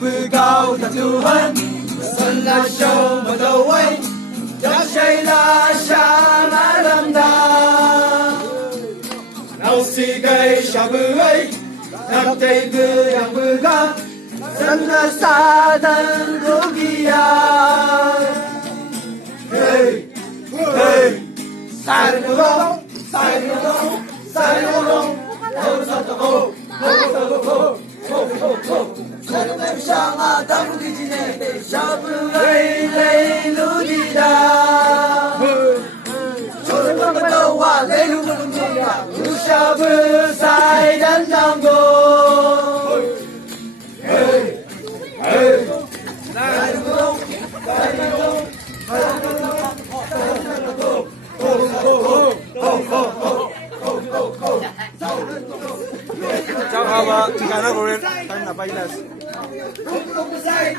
vừa cao thật lưu hân xuân là sâu mà đầu ấy chắc say là xa mã lâm đà nào xì cây xa bư ấy nắp tay cứ đang vừa cao xuân là xa thân của kia hey hey sai được không sai được không sai được không không sao đâu không không không không 사랑을 향하 다루기 지내 내 샤브를 레일루디다 조금만 너와 레일루는 네가 그 샤브 사이단 장고 헤이 헤이 사이동 사이동 Ciao Hava, Tigana Goret, time na bailas. Sai